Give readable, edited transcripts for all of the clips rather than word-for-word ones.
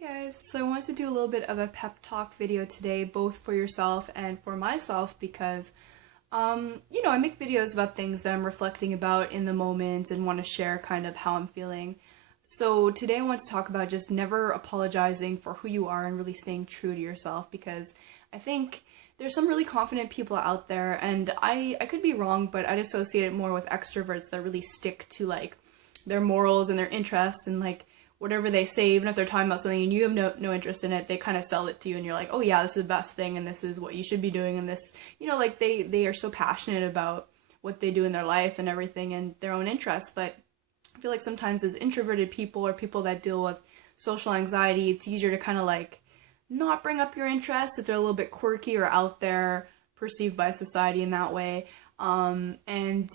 Guys, so I wanted to do a little bit of a pep talk video today, both for yourself and for myself, because I make videos about things that I'm reflecting about in the moment and want to share kind of how I'm feeling. So today I want to talk about just never apologizing for who you are and really staying true to yourself, because I think there's some really confident people out there, and I could be wrong, but I'd associate it more with extroverts that really stick to like their morals and their interests and like whatever they say, even if they're talking about something and you have no interest in it, they kind of sell it to you and you're like, oh yeah, this is the best thing and this is what you should be doing, and this, like they are so passionate about what they do in their life and everything and their own interests. But I feel like sometimes as introverted people or people that deal with social anxiety, it's easier to kind of like not bring up your interests if they're a little bit quirky or out there, perceived by society in that way. And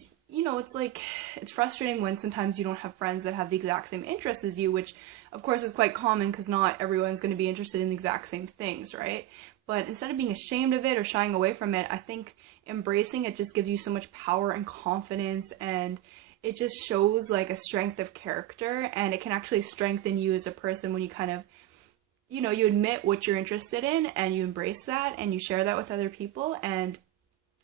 it's like, it's frustrating when sometimes you don't have friends that have the exact same interests as you, which of course is quite common because not everyone's going to be interested in the exact same things, right? But instead of being ashamed of it or shying away from it, I think embracing it just gives you so much power and confidence, and it just shows like a strength of character, and it can actually strengthen you as a person when you kind of, you admit what you're interested in and you embrace that and you share that with other people. And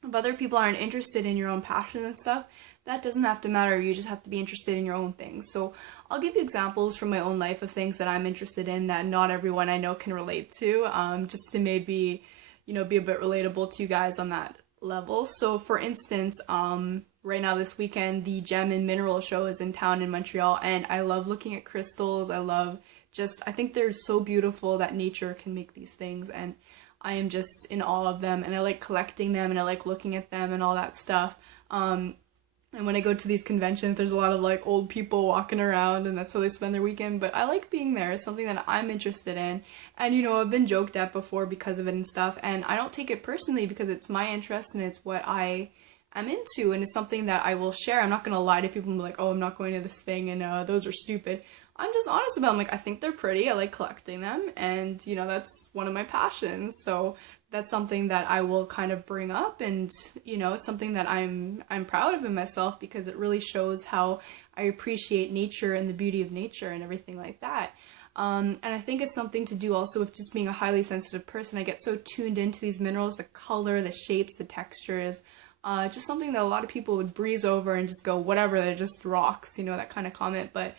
if other people aren't interested in your own passion and stuff, that doesn't have to matter. You just have to be interested in your own things. So I'll give you examples from my own life of things that I'm interested in that not everyone I know can relate to, just to maybe, be a bit relatable to you guys on that level. So for instance, right now this weekend, the Gem and Mineral Show is in town in Montreal, and I love looking at crystals. I think they're so beautiful that nature can make these things, and I am just in awe of them, and I like collecting them, and I like looking at them and all that stuff. And when I go to these conventions, there's a lot of like old people walking around, and that's how they spend their weekend, but I like being there. It's something that I'm interested in, and I've been joked at before because of it and stuff, and I don't take it personally because it's my interest and it's what I am into, and it's something that I will share. I'm not gonna lie to people and be like, oh, I'm not going to this thing, and those are stupid. I'm just honest about them. Like, I think they're pretty, I like collecting them, and that's one of my passions. So that's something that I will kind of bring up, and it's something that I'm proud of in myself, because it really shows how I appreciate nature and the beauty of nature and everything like that. And I think it's something to do also with just being a highly sensitive person. I get so tuned into these minerals, the color, the shapes, the textures, just something that a lot of people would breeze over and just go, whatever, they're just rocks, that kind of comment. But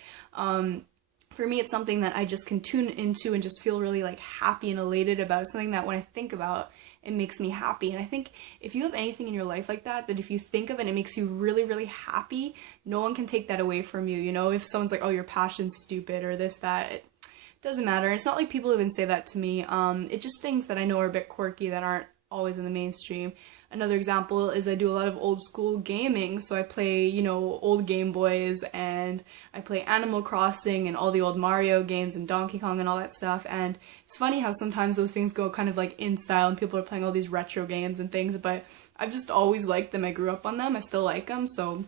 for me, it's something that I just can tune into and just feel really like happy and elated about. It's something that when I think about, it makes me happy. And I think if you have anything in your life like that, that if you think of it and it makes you really, really happy, no one can take that away from you. If someone's like, oh, your passion's stupid or this, that, it doesn't matter. It's not like people even say that to me. It's just things that I know are a bit quirky that aren't always in the mainstream. Another example is I do a lot of old school gaming, so I play, old Game Boys, and I play Animal Crossing and all the old Mario games and Donkey Kong and all that stuff, and it's funny how sometimes those things go kind of like in style and people are playing all these retro games and things, but I've just always liked them. I grew up on them, I still like them, so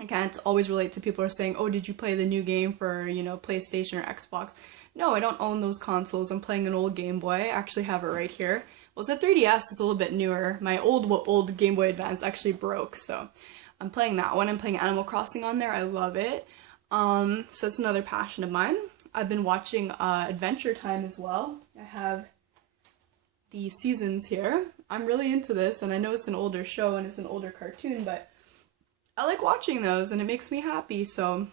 I can't always relate to people who are saying, oh, did you play the new game for, PlayStation or Xbox? No, I don't own those consoles. I'm playing an old Game Boy. I actually have it right here. Well, it's a 3DS, it's a little bit newer. My old Game Boy Advance actually broke, so I'm playing that one. I'm playing Animal Crossing on there. I love it. So it's another passion of mine. I've been watching Adventure Time as well. I have the seasons here. I'm really into this, and I know it's an older show and it's an older cartoon, but I like watching those and it makes me happy. So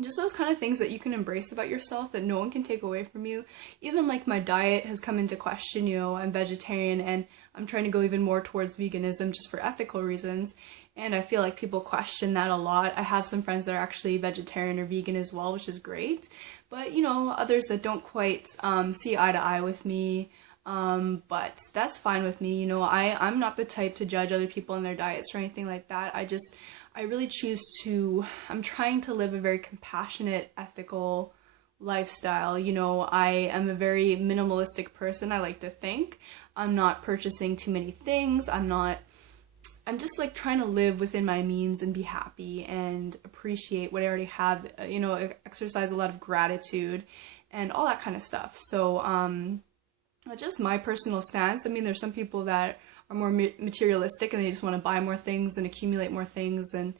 just those kind of things that you can embrace about yourself that no one can take away from you. Even like my diet has come into question, I'm vegetarian and I'm trying to go even more towards veganism just for ethical reasons. And I feel like people question that a lot. I have some friends that are actually vegetarian or vegan as well, which is great. But, others that don't quite see eye to eye with me. But that's fine with me. I'm not the type to judge other people and their diets or anything like that. I really I'm trying to live a very compassionate, ethical lifestyle. I am a very minimalistic person, I like to think. I'm not purchasing too many things. I'm just like trying to live within my means and be happy and appreciate what I already have, exercise a lot of gratitude and all that kind of stuff. So, that's just my personal stance. I mean, there's some people that are more materialistic and they just want to buy more things and accumulate more things and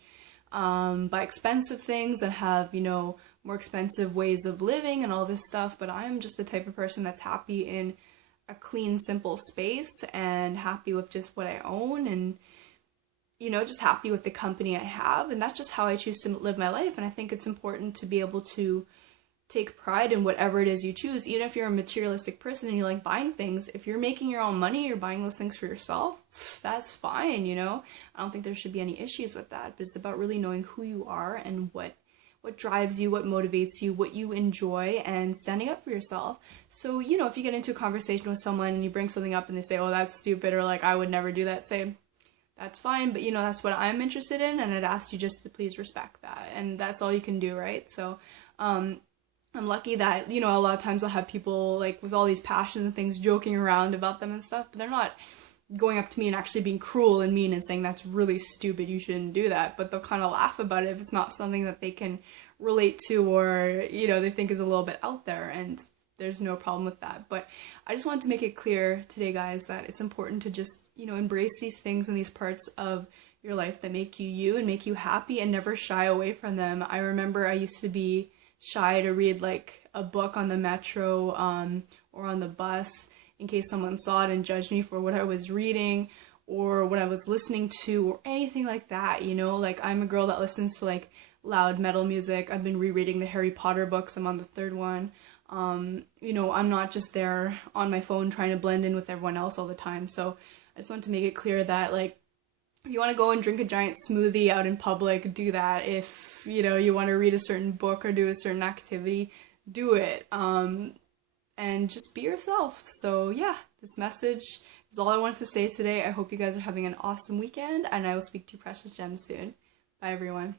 buy expensive things and have, more expensive ways of living and all this stuff, but I am just the type of person that's happy in a clean, simple space and happy with just what I own and, you know, just happy with the company I have. And that's just how I choose to live my life. And I think it's important to be able to take pride in whatever it is you choose, even if you're a materialistic person and you like buying things. If you're making your own money, you're buying those things for yourself, that's fine, you know. I don't think there should be any issues with that, but it's about really knowing who you are and what drives you, what motivates you, what you enjoy, and standing up for yourself. So, you know, if you get into a conversation with someone and you bring something up and they say, oh, that's stupid, or like, I would never do that, say, that's fine, but you know, that's what I'm interested in, and I'd ask you just to please respect that, and that's all you can do, right? So, I'm lucky that, you know, a lot of times I'll have people, like, with all these passions and things joking around about them and stuff, but they're not going up to me and actually being cruel and mean and saying that's really stupid, you shouldn't do that, but they'll kind of laugh about it if it's not something that they can relate to or, you know, they think is a little bit out there, and there's no problem with that. But I just wanted to make it clear today, guys, that it's important to just, you know, embrace these things and these parts of your life that make you you and make you happy, and never shy away from them. I remember I used to be shy to read like a book on the metro or on the bus in case someone saw it and judged me for what I was reading or what I was listening to or anything like that, you know. Like, I'm a girl that listens to like loud metal music. I've been rereading the Harry Potter books. I'm on the third one. You know, I'm not just there on my phone trying to blend in with everyone else all the time. So I just want to make it clear that, like, if you want to go and drink a giant smoothie out in public, do that. If, you know, you want to read a certain book or do a certain activity, do it. And just be yourself. So yeah, this message is all I wanted to say today. I hope you guys are having an awesome weekend, and I will speak to you precious gems soon. Bye, everyone.